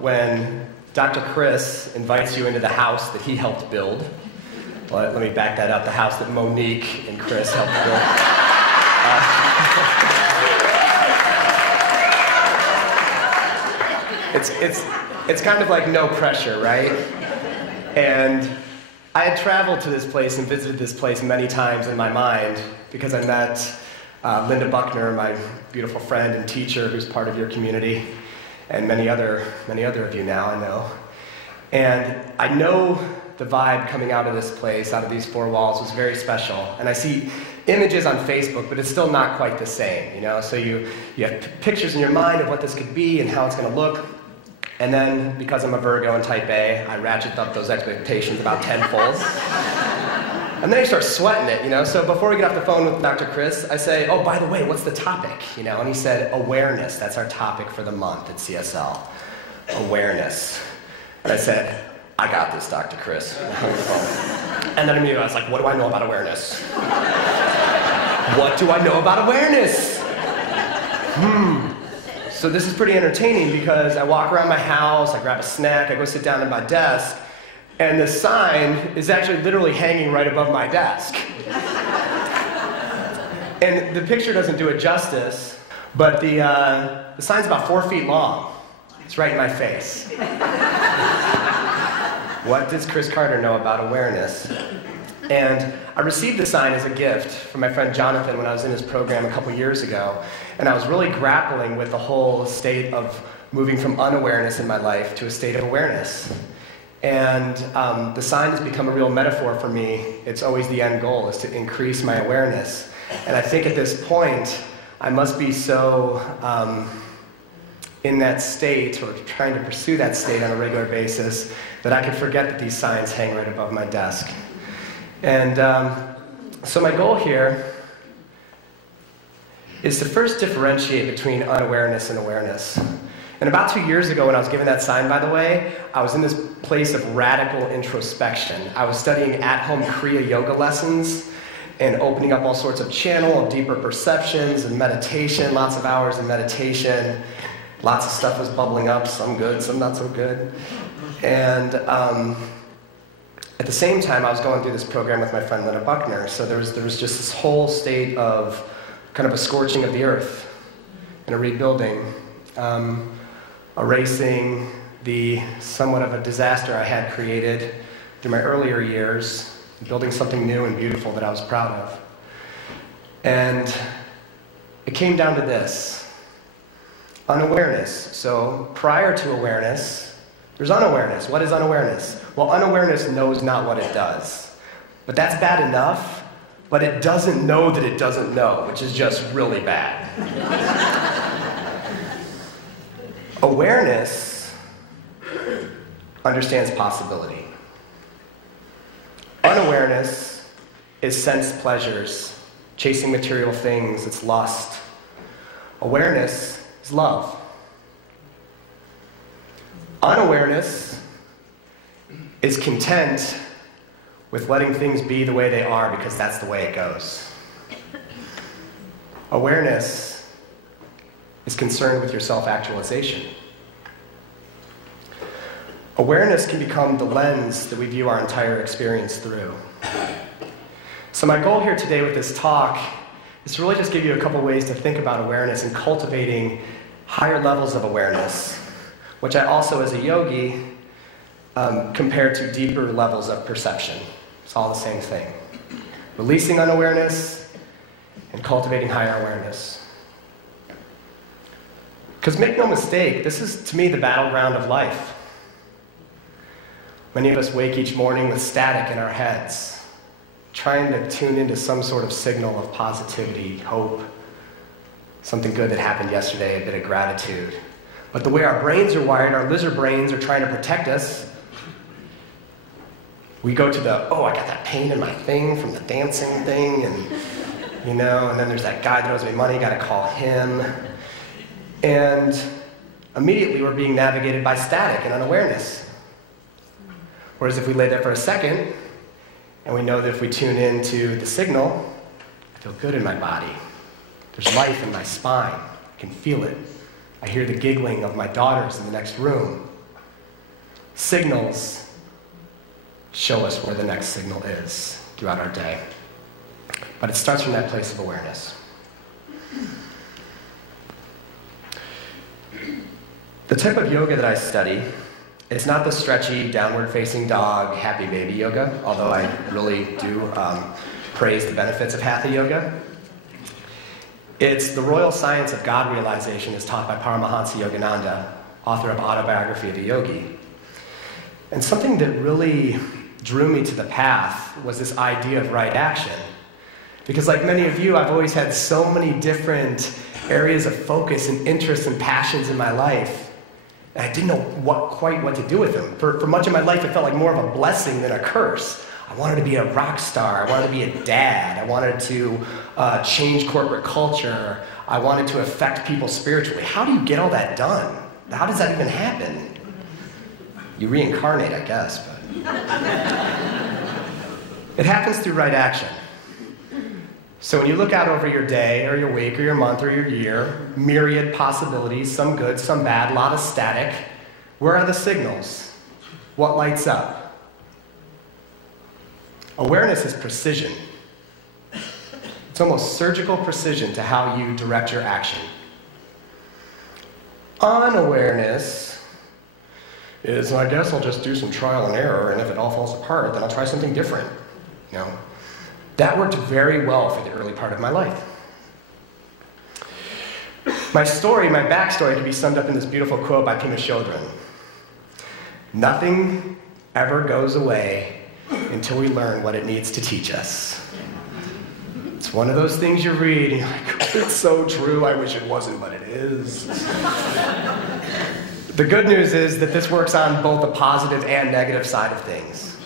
When Dr. Chris invites you into the house that he helped build, well, let me back that up, the house that Monique and Chris helped build. It's kind of like no pressure, right? And I had traveled to this place and visited this place many times in my mind because I met Linda Buckner, my beautiful friend and teacher who's part of your community, and many other of you now, I know. And I know the vibe coming out of this place, out of these four walls, was very special. And I see images on Facebook, but it's still not quite the same, you know? So you have pictures in your mind of what this could be and how it's going to look. And then, because I'm a Virgo and type A, I ratchet up those expectations about tenfold. And then you start sweating it, you know? So before we get off the phone with Dr. Chris, I say, oh, by the way, what's the topic? You know? And he said, awareness. That's our topic for the month at CSL. Awareness. And I said, I got this, Dr. Chris. And then immediately I was like, what do I know about awareness? What do I know about awareness? So this is pretty entertaining because I walk around my house, I grab a snack, I go sit down at my desk, and the sign is actually literally hanging right above my desk. And the picture doesn't do it justice, but the sign's about 4 feet long. It's right in my face. What does Chris Carter know about awareness? And I received the sign as a gift from my friend Jonathan when I was in his program a couple years ago, and I was really grappling with the whole state of moving from unawareness in my life to a state of awareness. And the sign has become a real metaphor for me. It's always the end goal, is to increase my awareness. And I think at this point, I must be so in that state, or trying to pursue that state on a regular basis, that I could forget that these signs hang right above my desk. And so my goal here is to first differentiate between unawareness and awareness. And about 2 years ago when I was given that sign, by the way, I was in this place of radical introspection. I was studying at-home Kriya yoga lessons and opening up all sorts of channel of deeper perceptions and meditation, lots of hours of meditation. Lots of stuff was bubbling up, some good, some not so good. And at the same time, I was going through this program with my friend Linda Buckner, so there was just this whole state of kind of a scorching of the earth and a rebuilding, erasing the somewhat of a disaster I had created through my earlier years, building something new and beautiful that I was proud of. And it came down to this, unawareness. So prior to awareness, there's unawareness. What is unawareness? Well, unawareness knows not what it does. But that's bad enough, but it doesn't know that it doesn't know, which is just really bad. Awareness understands possibility. Unawareness is sense pleasures, chasing material things, it's lust. Awareness is love. Unawareness is content with letting things be the way they are because that's the way it goes. Awareness is concerned with your self-actualization. Awareness can become the lens that we view our entire experience through. So my goal here today with this talk is to really just give you a couple ways to think about awareness and cultivating higher levels of awareness, which I also, as a yogi, compare to deeper levels of perception. It's all the same thing. Releasing unawareness and cultivating higher awareness. Because make no mistake, this is, to me, the battleground of life. Many of us wake each morning with static in our heads, trying to tune into some sort of signal of positivity, hope, something good that happened yesterday, a bit of gratitude. But the way our brains are wired, our lizard brains are trying to protect us. We go to the, oh, I got that pain in my thing from the dancing thing, and and then there's that guy that owes me money, gotta call him. And immediately we're being navigated by static and unawareness. Whereas if we lay there for a second, and we know that if we tune into the signal, I feel good in my body. There's life in my spine. I can feel it. I hear the giggling of my daughters in the next room. Signals show us where the next signal is throughout our day. But it starts from that place of awareness. The type of yoga that I study, it's not the stretchy, downward-facing dog, happy baby yoga, although I really do praise the benefits of hatha yoga. It's the royal science of God realization as taught by Paramahansa Yogananda, author of Autobiography of a Yogi. And something that really drew me to the path was this idea of right action. Because like many of you, I've always had so many different areas of focus and interests and passions in my life. And I didn't know quite what to do with them. For much of my life, it felt like more of a blessing than a curse. I wanted to be a rock star. I wanted to be a dad. I wanted to change corporate culture. I wanted to affect people spiritually. How do you get all that done? How does that even happen? You reincarnate, I guess, but it happens through right action. So when you look out over your day, or your week, or your month, or your year, myriad possibilities, some good, some bad, a lot of static, where are the signals? What lights up? Awareness is precision. It's almost surgical precision to how you direct your action. Unawareness is, I guess I'll just do some trial and error, and if it all falls apart, then I'll try something different. You know? That worked very well for the early part of my life. My story, my backstory, can be summed up in this beautiful quote by Pema Chodron. Nothing ever goes away until we learn what it needs to teach us. It's one of those things you read and you're like, it's so true, I wish it wasn't, but it is. The good news is that this works on both the positive and negative side of things.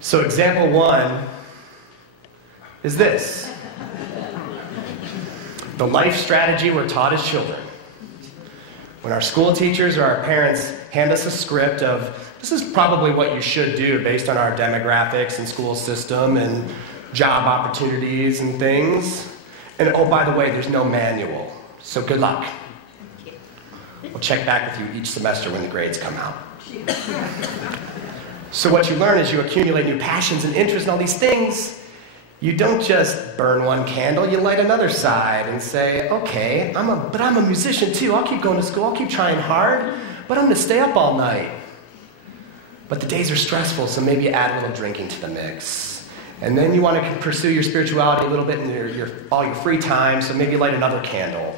So example one is this. The life strategy we're taught as children. When our school teachers or our parents hand us a script of, this is probably what you should do based on our demographics and school system and job opportunities and things. And oh, by the way, there's no manual, so good luck. We'll check back with you each semester when the grades come out. So what you learn is you accumulate new passions and interests and all these things. You don't just burn one candle, you light another side and say, okay, I'm a musician too. I'll keep going to school, I'll keep trying hard, but I'm gonna stay up all night. But the days are stressful, so maybe you add a little drinking to the mix. And then you want to pursue your spirituality a little bit in all your free time, so maybe you light another candle.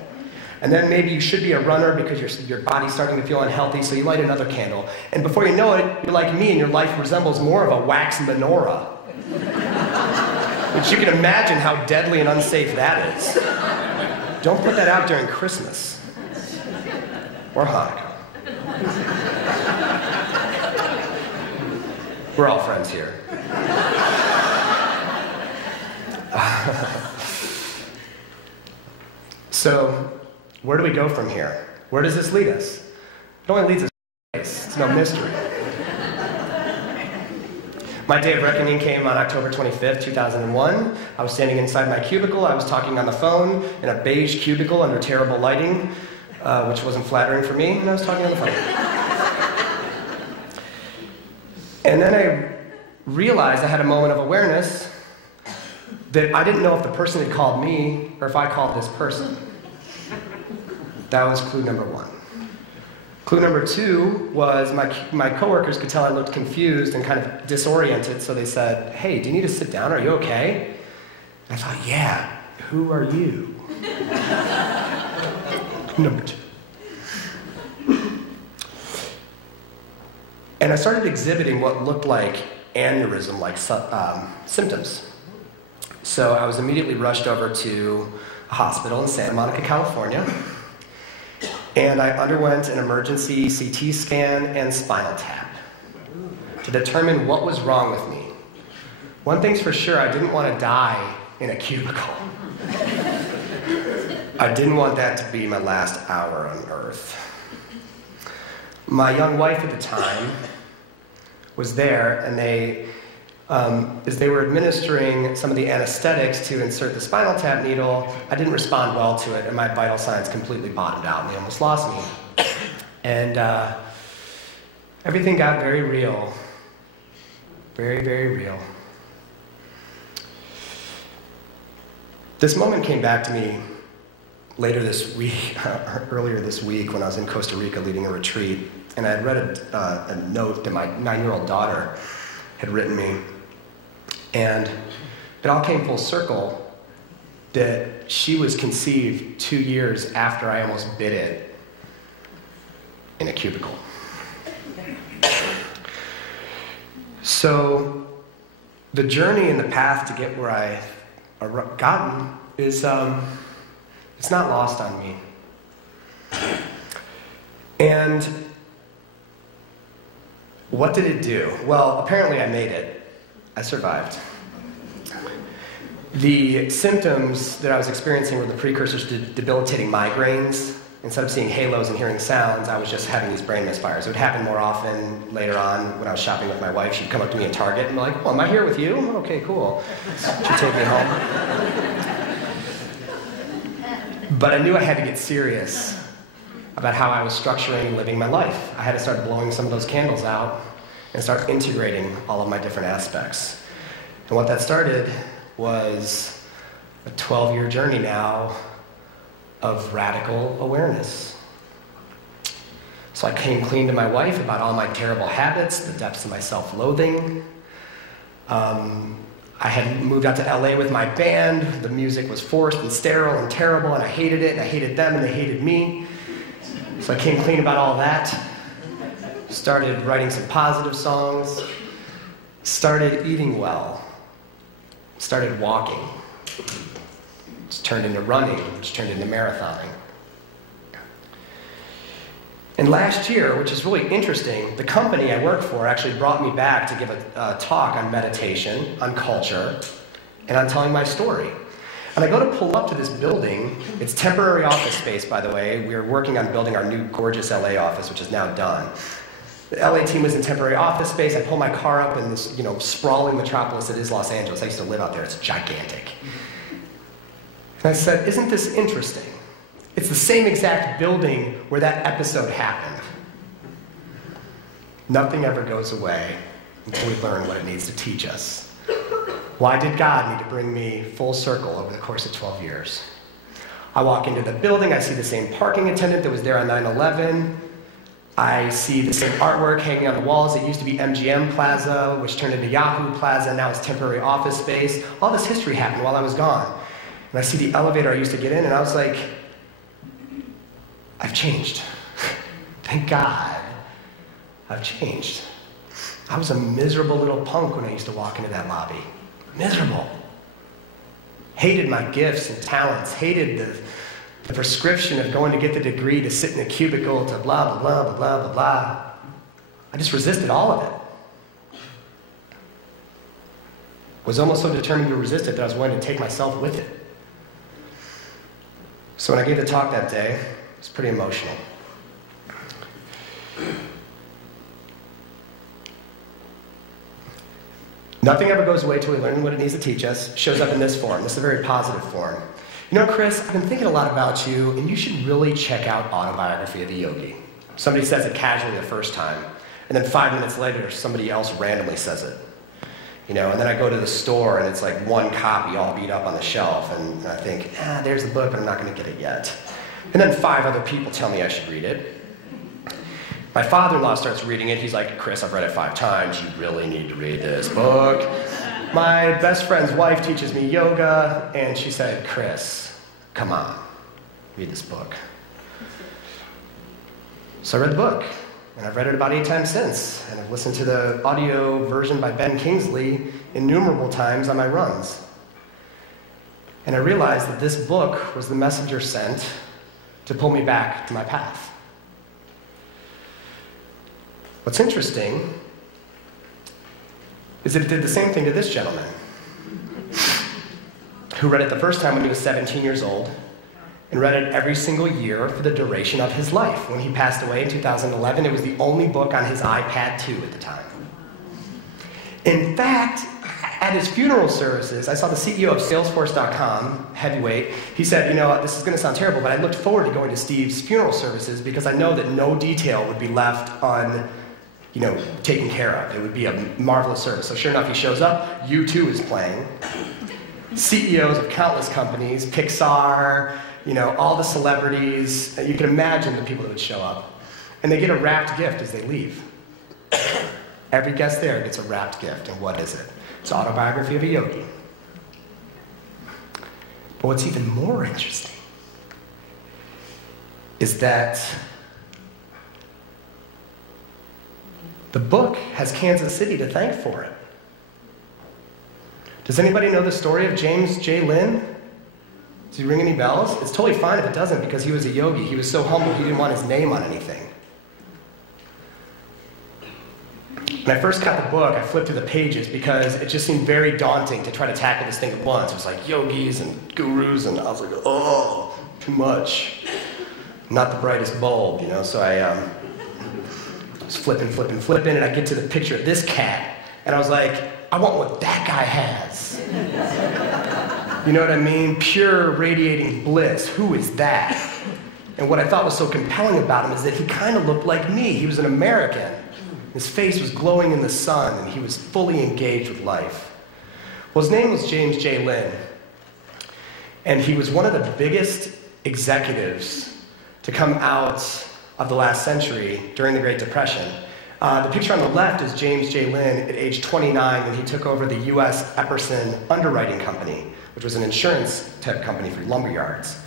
And then maybe you should be a runner because your body's starting to feel unhealthy, so you light another candle. And before you know it, you're like me and your life resembles more of a wax menorah. Which you can imagine how deadly and unsafe that is. Don't put that out during Christmas. Or Hanukkah. We're all friends here. So, where do we go from here? Where does this lead us? It only leads us to a place. It's no mystery. My day of reckoning came on October 25th, 2001. I was standing inside my cubicle. I was talking on the phone in a beige cubicle under terrible lighting, which wasn't flattering for me, and I was talking on the phone. And then I realized I had a moment of awareness that I didn't know if the person had called me or if I called this person. That was clue number one. Clue number two was my coworkers could tell I looked confused and kind of disoriented, so they said, hey, do you need to sit down? Are you okay? And I thought, yeah, who are you? Number two. And I started exhibiting what looked like aneurysm-like symptoms. So I was immediately rushed over to a hospital in Santa Monica, California. And I underwent an emergency CT scan and spinal tap to determine what was wrong with me. One thing's for sure, I didn't want to die in a cubicle. I didn't want that to be my last hour on Earth. My young wife at the time was there, and as they were administering some of the anesthetics to insert the spinal tap needle, I didn't respond well to it, and my vital signs completely bottomed out, and they almost lost me. And everything got very real. Very, very real. This moment came back to me later this week, earlier this week when I was in Costa Rica leading a retreat, and I had read a note that my 9-year-old daughter had written me, and it all came full circle that she was conceived 2 years after I almost bit it in a cubicle. So the journey and the path to get where I've gotten is, it's not lost on me. And what did it do? Well, apparently I made it. I survived. The symptoms that I was experiencing were the precursors to debilitating migraines. Instead of seeing halos and hearing sounds, I was just having these brain misfires. It would happen more often later on when I was shopping with my wife. She'd come up to me at Target and be like, well, am I here with you? Okay, cool. She'd take me home. But I knew I had to get serious about how I was structuring and living my life. I had to start blowing some of those candles out and start integrating all of my different aspects. And what that started was a 12-year journey now of radical awareness. So I came clean to my wife about all my terrible habits, the depths of my self-loathing. I had moved out to LA with my band. The music was forced and sterile and terrible, and I hated it, and I hated them, and they hated me. So I came clean about all that. Started writing some positive songs. Started eating well. Started walking. It's turned into running, which turned into marathoning. And last year, which is really interesting, the company I work for actually brought me back to give a talk on meditation, on culture, and on telling my story. And I go to pull up to this building. It's temporary office space, by the way. We're working on building our new gorgeous LA office, which is now done. The LA team was in temporary office space. I pull my car up in this, sprawling metropolis that is Los Angeles. I used to live out there. It's gigantic. And I said, isn't this interesting? It's the same exact building where that episode happened. Nothing ever goes away until we learn what it needs to teach us. Why did God need to bring me full circle over the course of 12 years? I walk into the building, I see the same parking attendant that was there on 9/11. I see the same artwork hanging on the walls. It used to be MGM Plaza, which turned into Yahoo Plaza, now it's temporary office space. All this history happened while I was gone. And I see the elevator I used to get in, and I was like, I've changed. Thank God, I've changed. I was a miserable little punk when I used to walk into that lobby. Miserable. Hated my gifts and talents, hated the prescription of going to get the degree to sit in a cubicle to blah, blah, blah, blah, blah, blah, blah. I just resisted all of it. Was almost so determined to resist it that I was willing to take myself with it. So when I gave the talk that day, it was pretty emotional. Nothing ever goes away till we learn what it needs to teach us. It shows up in this form. This is a very positive form. Chris, I've been thinking a lot about you, and you should really check out Autobiography of a Yogi. Somebody says it casually the first time, and then 5 minutes later, somebody else randomly says it. And then I go to the store, and it's like one copy all beat up on the shelf, and I think, there's the book, but I'm not going to get it yet. And then 5 other people tell me I should read it. My father-in-law starts reading it. He's like, Chris, I've read it 5 times. You really need to read this book. My best friend's wife teaches me yoga, and she said, Chris, come on, read this book. So I read the book. And I've read it about 8 times since, and I've listened to the audio version by Ben Kingsley innumerable times on my runs. And I realized that this book was the messenger sent to pull me back to my path. What's interesting is that it did the same thing to this gentleman, who read it the first time when he was 17 years old, and read it every single year for the duration of his life. When he passed away in 2011, it was the only book on his iPad 2 at the time. In fact, at his funeral services, I saw the CEO of Salesforce.com, Heavyweight. He said, this is going to sound terrible, but I looked forward to going to Steve's funeral services because I know that no detail would be left taken care of. It would be a marvelous service. So sure enough, he shows up, U2 is playing. CEOs of countless companies, Pixar, all the celebrities. You can imagine the people that would show up. And they get a wrapped gift as they leave. Every guest there gets a wrapped gift. And what is it? It's an autobiography of a yogi. But what's even more interesting is that the book has Kansas City to thank for it. Does anybody know the story of James J. Lynn? Does he ring any bells? It's totally fine if it doesn't, because he was a yogi. He was so humble, he didn't want his name on anything. When I first got the book, I flipped through the pages because it just seemed very daunting to try to tackle this thing at once. It was like yogis and gurus, and I was like, oh, too much. Not the brightest bulb, So I was flipping, and I get to the picture of this cat, and I was like, I want what that guy has. You know what I mean? Pure radiating bliss. Who is that? And what I thought was so compelling about him is that he kind of looked like me. He was an American. His face was glowing in the sun, and he was fully engaged with life. Well, his name was James J. Lynn, and he was one of the biggest executives to come out of the last century during the Great Depression. The picture on the left is James J. Lynn at age 29 when he took over the U.S. Epperson Underwriting Company, which was an insurance-type company for lumber yards.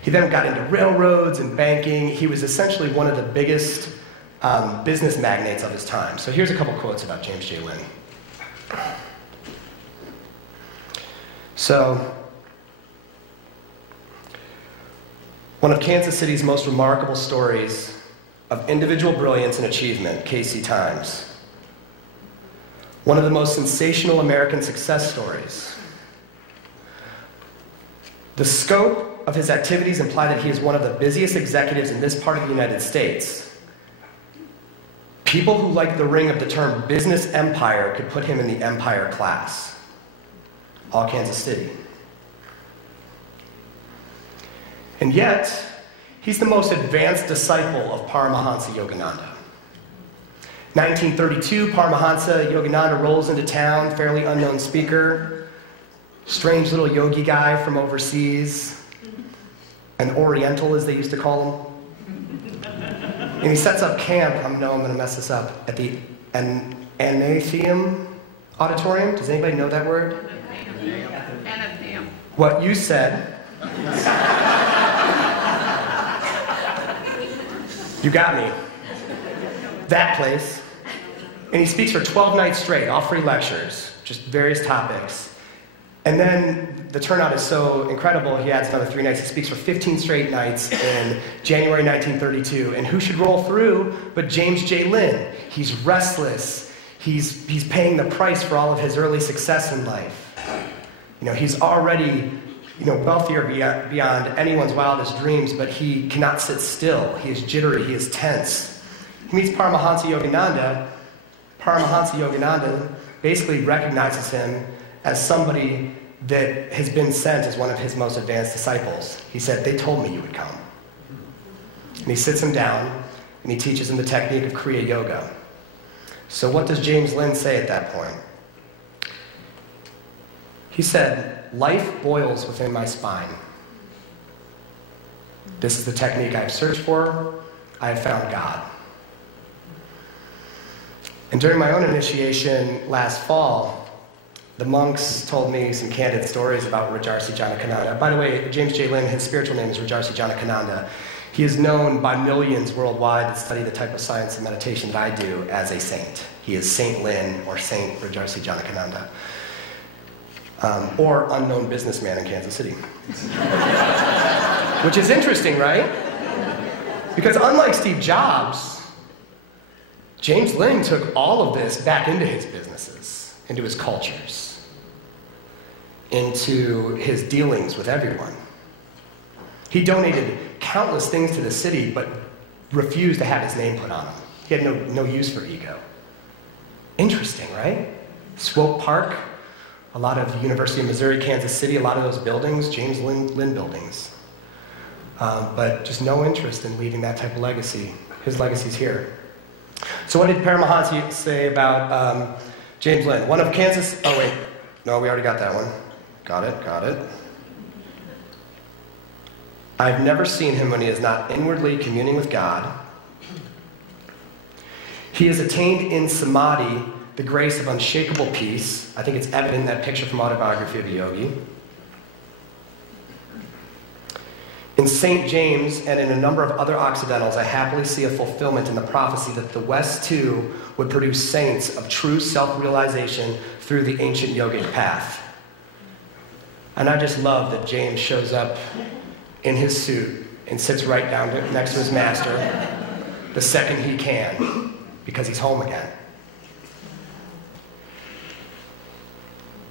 He then got into railroads and banking. He was essentially one of the biggest business magnates of his time. So here's a couple quotes about James J. Lynn. So, one of Kansas City's most remarkable stories of individual brilliance and achievement, KC Times. One of the most sensational American success stories. The scope of his activities imply that he is one of the busiest executives in this part of the United States. People who like the ring of the term business empire could put him in the empire class. All Kansas City. And yet, he's the most advanced disciple of Paramahansa Yogananda. 1932, Paramahansa Yogananda rolls into town, fairly unknown speaker, strange little yogi guy from overseas, an Oriental as they used to call him. And he sets up camp, I know I'm going to mess this up, at the Anatheum Auditorium. Does anybody know that word? Anatheum. What you said. You got me. That place. And he speaks for 12 nights straight, all free lectures, just various topics. And then the turnout is so incredible, he adds another 3 nights. He speaks for 15 straight nights in January 1932. And who should roll through but James J. Lynn? He's restless. He's paying the price for all of his early success in life. He's already wealthier beyond anyone's wildest dreams, but he cannot sit still. He is jittery, he is tense. He meets Paramahansa Yogananda. Paramahansa Yogananda basically recognizes him as somebody that has been sent as one of his most advanced disciples. He said, they told me you would come. And he sits him down, and he teaches him the technique of Kriya Yoga. So what does James Lynn say at that point? He said, life boils within my spine. This is the technique I've searched for. I have found God. And during my own initiation last fall, the monks told me some candid stories about Rajarsi Janakananda. By the way, James J. Lynn, his spiritual name is Rajarsi Janakananda. He is known by millions worldwide that study the type of science and meditation that I do as a saint. He is Saint Lynn or Saint Rajarsi Janakananda. Or unknown businessman in Kansas City. Which is interesting, right? Because unlike Steve Jobs, James Lynn took all of this back into his businesses, into his cultures, into his dealings with everyone. He donated countless things to the city, but refused to have his name put on them. He had no use for ego. Interesting, right? Swope Park, a lot of University of Missouri, Kansas City, a lot of those buildings, James Lynn buildings. But just no interest in leaving that type of legacy. His legacy's here. So So what did Paramahansa say about James Lynn? One of Kansas... Oh, wait. No, we already got that one. Got it. I've never seen him when he is not inwardly communing with God. He has attained in samadhi the grace of unshakable peace. I think it's evident in that picture from Autobiography of a Yogi. In St. James and in a number of other Occidentals, I happily see a fulfillment in the prophecy that the West, too, would produce saints of true self-realization through the ancient yogic path. And I just love that James shows up in his suit and sits right down next to his master the second he can, because he's home again.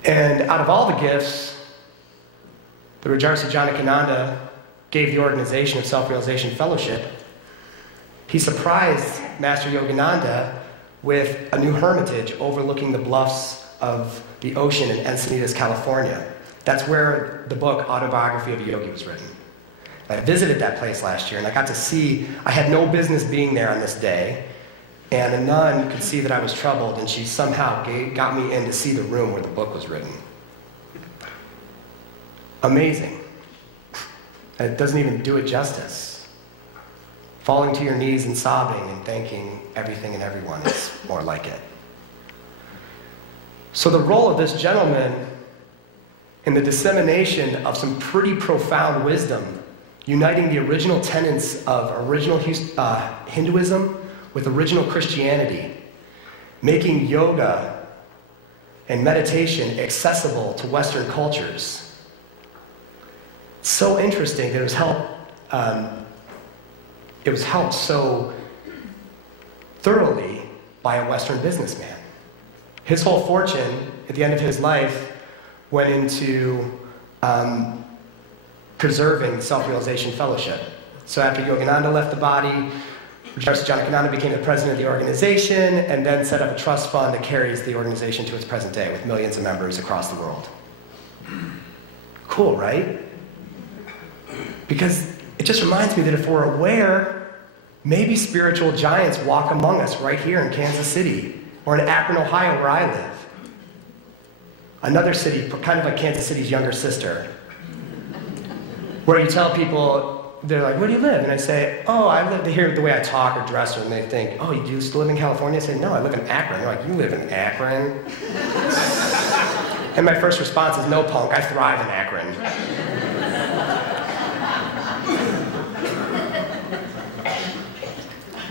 And out of all the gifts that Rajarsi Janakananda gave the organization of Self-Realization Fellowship, he surprised Master Yogananda with a new hermitage overlooking the bluffs of the ocean in Encinitas, California. That's where the book Autobiography of a Yogi was written. I visited that place last year, and I got to see, I had no business being there on this day, and a nun could see that I was troubled, and she somehow got me in to see the room where the book was written. Amazing. It doesn't even do it justice. Falling to your knees and sobbing and thanking everything and everyone is more like it. So the role of this gentleman in the dissemination of some pretty profound wisdom, uniting the original tenets of original Hinduism with original Christianity, making yoga and meditation accessible to Western cultures. So interesting that it was helped so thoroughly by a Western businessman. His whole fortune at the end of his life went into preserving the Self-Realization Fellowship. So after Yogananda left the body, Rajarsi Janakananda became the president of the organization and then set up a trust fund that carries the organization to its present day with millions of members across the world. Cool, right? Because it just reminds me that if we're aware, maybe spiritual giants walk among us right here in Kansas City or in Akron, Ohio, where I live. Another city, kind of like Kansas City's younger sister, where you tell people, they're like, where do you live? And I say, oh, I live, they hear the way I talk or dress, and they think, oh, you used to live in California? I say, no, I live in Akron. They're like, you live in Akron? And my first response is, no, punk, I thrive in Akron.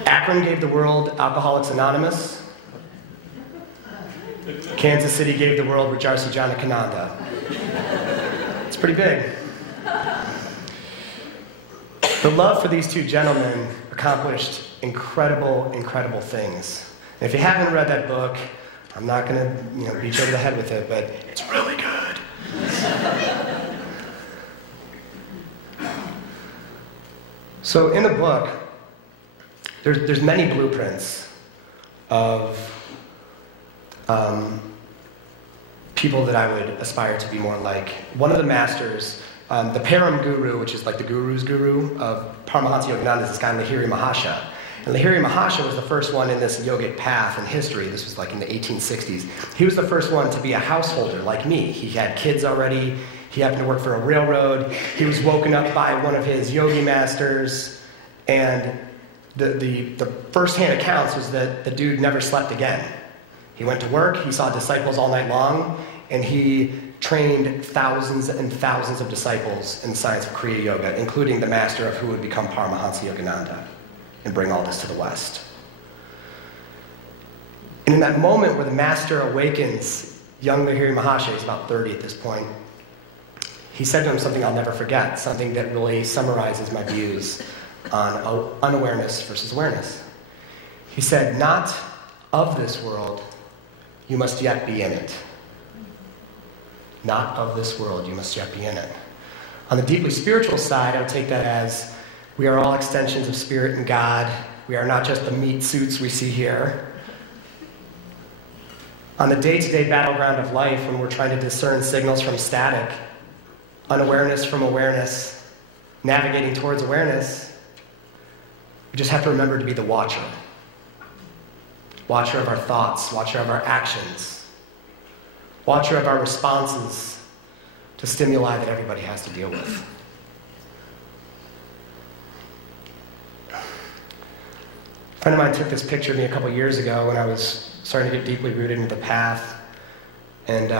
Akron gave the world Alcoholics Anonymous. Kansas City gave the world Rajarsi Janakananda. It's pretty big. The love for these two gentlemen accomplished incredible, incredible things. And if you haven't read that book, I'm not going to beat you over the head with it, but it's really good. So in the book, there's many blueprints of people that I would aspire to be more like. One of the masters, the Param Guru, which is like the guru's guru of Paramahansa Yogananda, is this guy Lahiri Mahasaya. And Lahiri Mahasaya was the first one in this yogic path in history. This was like in the 1860s. He was the first one to be a householder like me. He had kids already. He happened to work for a railroad. He was woken up by one of his yogi masters, and the first-hand accounts was that the dude never slept again. He went to work, he saw disciples all night long, and he trained thousands and thousands of disciples in the science of Kriya Yoga, including the master of who would become Paramahansa Yogananda, and bring all this to the West. And in that moment where the master awakens, young Lahiri Mahasaya is about 30 at this point, he said to him something I'll never forget, something that really summarizes my views on unawareness versus awareness. He said, not of this world, you must yet be in it. Not of this world, you must yet be in it. On the deeply spiritual side, I would take that as we are all extensions of spirit and God. We are not just the meat suits we see here. On the day-to-day battleground of life, when we're trying to discern signals from static, unawareness from awareness, navigating towards awareness, we just have to remember to be the watcher. watcher of our thoughts, watcher of our actions, watcher of our responses to stimuli that everybody has to deal with. A friend of mine took this picture of me a couple years ago when I was starting to get deeply rooted into the path. And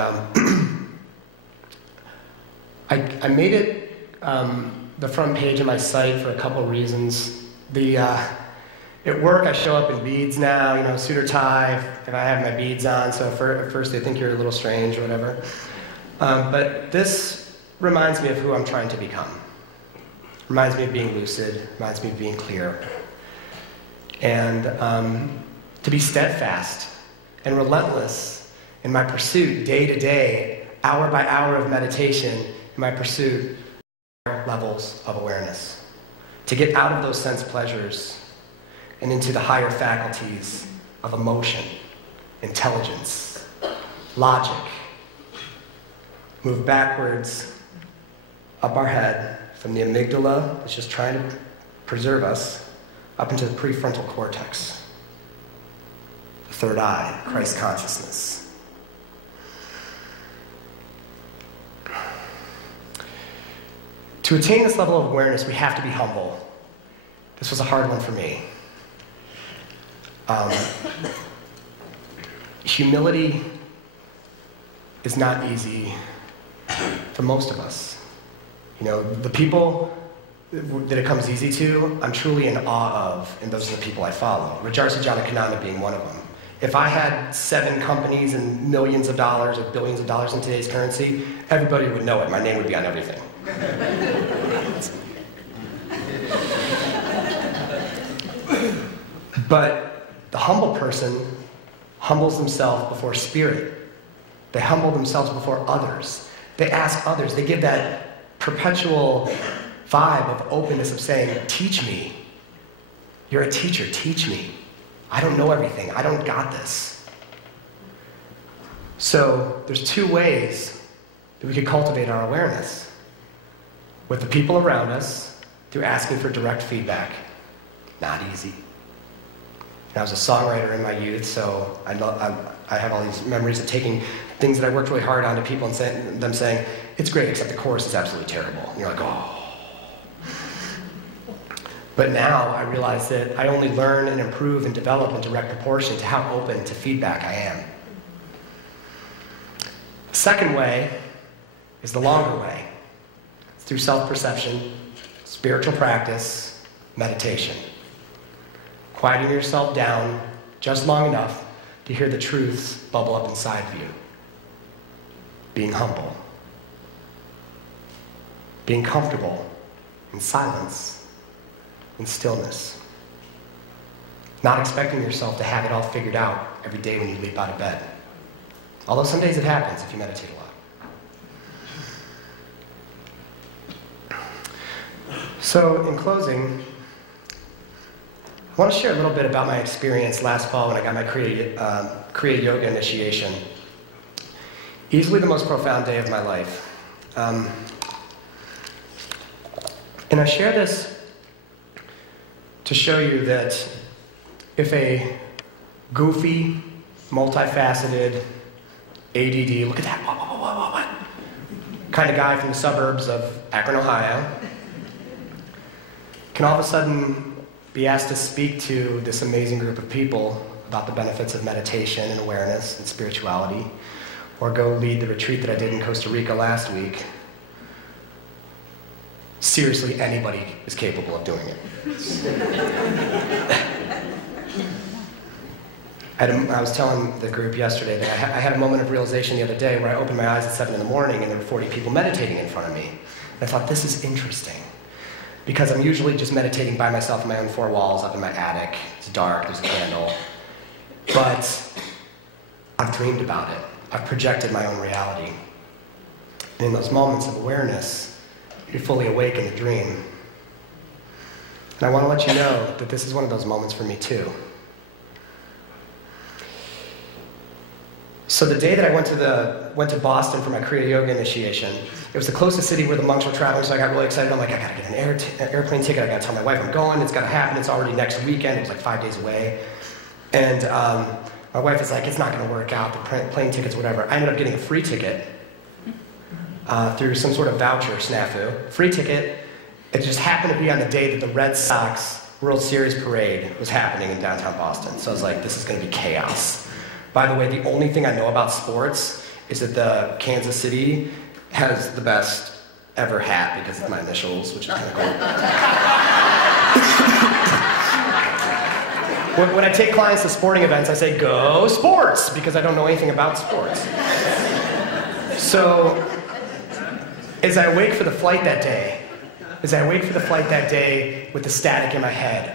I made it the front page of my site for a couple reasons. At work, I show up in beads now, suit or tie, if I have my beads on, so at first they think you're a little strange or whatever. But this reminds me of who I'm trying to become. Reminds me of being lucid, reminds me of being clear. And to be steadfast and relentless in my pursuit, day to day, hour by hour of meditation, in my pursuit of higher levels of awareness. To get out of those sense pleasures and into the higher faculties of emotion, intelligence, logic. Move backwards, up our head, from the amygdala, that's just trying to preserve us, up into the prefrontal cortex. The third eye, Christ consciousness. To attain this level of awareness, we have to be humble. This was a hard one for me. Humility is not easy for most of us. The people that it comes easy to, I'm truly in awe of, and those are the people I follow. Rajarsa Janakananda being one of them. If I had 7 companies and millions of dollars or billions of dollars in today's currency, everybody would know it. My name would be on everything. But the humble person humbles themselves before spirit. They humble themselves before others. They ask others. They give that perpetual vibe of openness of saying, teach me. You're a teacher, teach me. I don't know everything. I don't got this. So there's 2 ways that we could cultivate our awareness. With the people around us, through asking for direct feedback. Not easy. And I was a songwriter in my youth, so I have all these memories of taking things that I worked really hard on to people and them saying, it's great, except the chorus is absolutely terrible. And you're like, oh. But now I realize that I only learn and improve and develop in direct proportion to how open to feedback I am. The second way is the longer way. It's through self-perception, spiritual practice, meditation. Quieting yourself down just long enough to hear the truths bubble up inside of you. Being humble. Being comfortable in silence, in stillness. Not expecting yourself to have it all figured out every day when you leap out of bed. Although some days it happens if you meditate a lot. So, in closing, I want to share a little bit about my experience last fall when I got my Kriya Yoga initiation. Easily the most profound day of my life. And I share this to show you that if a goofy, multifaceted, ADD, look at that, what, kind of guy from the suburbs of Akron, Ohio, can all of a sudden be asked to speak to this amazing group of people about the benefits of meditation and awareness and spirituality, or go lead the retreat that I did in Costa Rica last week. Seriously, anybody is capable of doing it. I was telling the group yesterday that I had a moment of realization the other day where I opened my eyes at 7 in the morning and there were 40 people meditating in front of me. And I thought, this is interesting. Because I'm usually just meditating by myself in my own 4 walls up in my attic. It's dark, there's a candle. But I've dreamed about it. I've projected my own reality. And in those moments of awareness, you're fully awake in the dream. And I want to let you know that this is one of those moments for me too. So the day that I went to Boston for my Kriya Yoga initiation, it was the closest city where the monks were traveling, so I got really excited. I'm like, I gotta get an airplane ticket, I gotta tell my wife I'm going, it's gotta happen, it's already next weekend, it was like 5 days away. And my wife is like, it's not going to work out, the plane tickets, whatever. I ended up getting a free ticket through some sort of voucher snafu. Free ticket. It just happened to be on the day that the Red Sox World Series parade was happening in downtown Boston. So I was like, this is going to be chaos. By the way, the only thing I know about sports is that the Kansas City has the best ever hat because of my initials, which is kind of cool. When I take clients to sporting events, I say, go sports, because I don't know anything about sports. So, as I wake for the flight that day with the static in my head,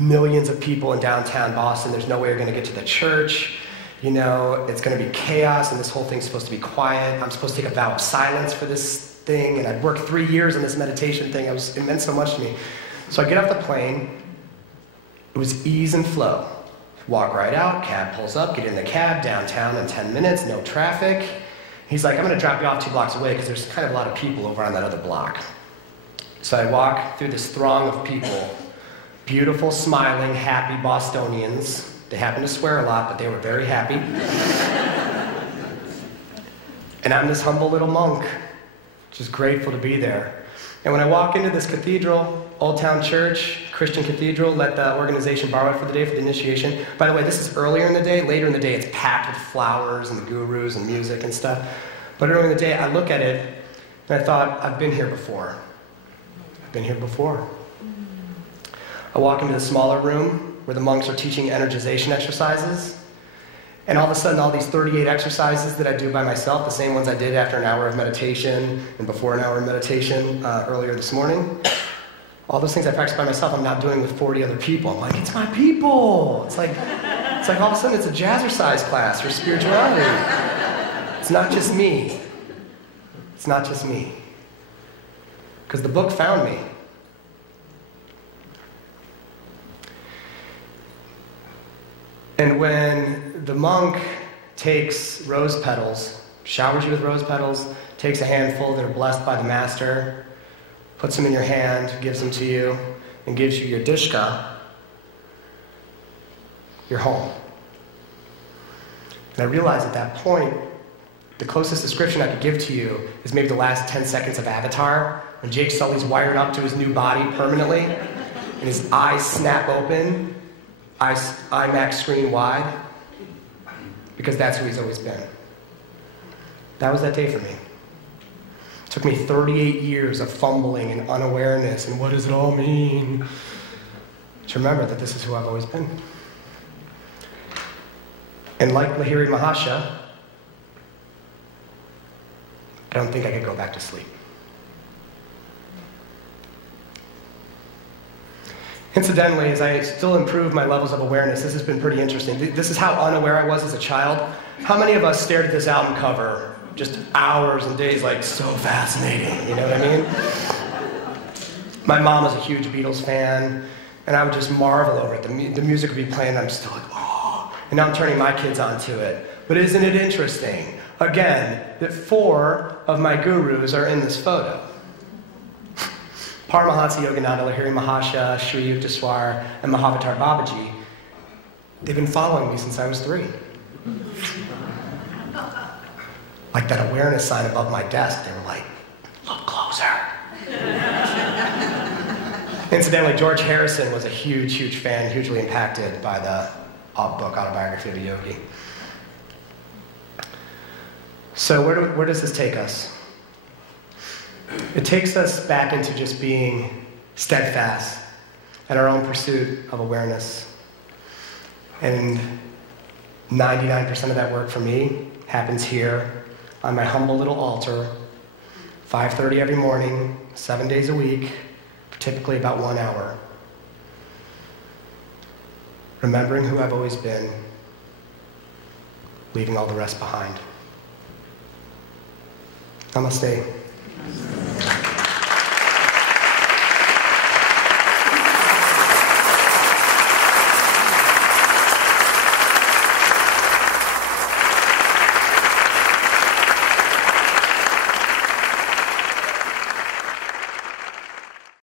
millions of people in downtown Boston, there's no way you're going to get to the church, you know, it's going to be chaos, and this whole thing's supposed to be quiet. I'm supposed to take a vow of silence for this thing, and I'd worked 3 years on this meditation thing. It meant so much to me. So I get off the plane. It was ease and flow. Walk right out, cab pulls up, get in the cab, downtown in 10 minutes, no traffic. He's like, I'm going to drop you off 2 blocks away because there's kind of a lot of people over on that other block. So I walk through this throng of people, beautiful, smiling, happy Bostonians. They happened to swear a lot, but they were very happy. And I'm this humble little monk, just grateful to be there. And when I walk into this cathedral, Old Town Church, Christian cathedral, let the organization borrow it for the day for the initiation. By the way, this is earlier in the day. Later in the day, it's packed with flowers and the gurus and music and stuff. But earlier in the day, I look at it, and I thought, I've been here before. I've been here before. I walk into the smaller room where the monks are teaching energization exercises. And all of a sudden, all these 38 exercises that I do by myself, the same ones I did after an hour of meditation and before an hour of meditation earlier this morning, all those things I practice by myself, I'm now doing with 40 other people. I'm like, it's my people. It's like all of a sudden it's a jazzercise class for spirituality. It's not just me. It's not just me. Because the book found me. And when the monk takes rose petals, showers you with rose petals, takes a handful that are blessed by the master, puts them in your hand, gives them to you, and gives you your dishka, you're home. And I realized at that point, the closest description I could give to you is maybe the last 10 seconds of Avatar, when Jake Sully's wired up to his new body permanently, and his eyes snap open, IMAX screen wide, because that's who he's always been. That was that day for me. It took me 38 years of fumbling and unawareness and what does it all mean to remember that this is who I've always been. And like Lahiri Mahasaya, I don't think I could go back to sleep. Incidentally, as I still improve my levels of awareness, this has been pretty interesting. This is how unaware I was as a child. How many of us stared at this album cover just hours and days, like, so fascinating, you know what I mean? My mom was a huge Beatles fan, and I would just marvel over it. The music would be playing, and I'm still like, oh. And now I'm turning my kids onto it. But isn't it interesting, again, that 4 of my gurus are in this photo? Paramahansa Yogananda, Lahiri Mahasaya, Sri Yukteswar, and Mahavatar Babaji, they've been following me since I was 3. Like that awareness sign above my desk, they were like, look closer. Incidentally, George Harrison was a huge, huge fan, hugely impacted by the book, Autobiography of a Yogi. So where does this take us? It takes us back into just being steadfast at our own pursuit of awareness. And 99% of that work for me happens here on my humble little altar, 5:30 every morning, 7 days a week, typically about 1 hour. Remembering who I've always been, leaving all the rest behind. Namaste.